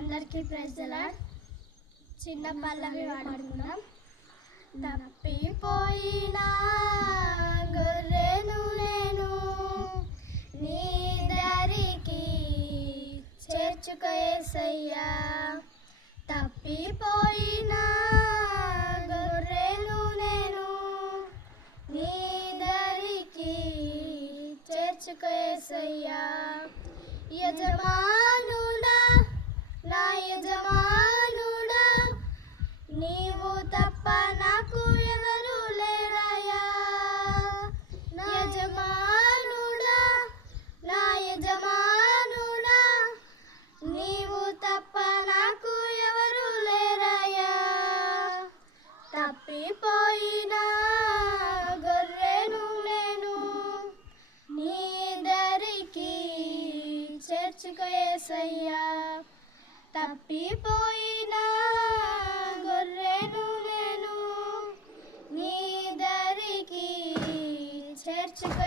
అందరికీ praise the lord. చిన్న పల్లవి పాడుకుందాం. తప్పిపోయినా గొర్రెను నేను నీ దారికి చేర్చుకో యేసయ్యా. తప్పిపోయినా గొర్రెను నేను నీ దారికి చేర్చుకో యేసయ్యా. యజమానుడా నా యజమానుడా నీవు తప్ప నాకు ఎవరు లేరయ్యా. యజమానుడా నా యజమానుడా నీవు తప్ప నాకు ఎవరు లేరయ్యా. తప్పిపోయినా గొర్రెను నేను నీ దరికి చేర్చుకో యేసయ్యా. తప్పిపోయినా గొర్రెను నేను నీ దరికి చేర్చుకో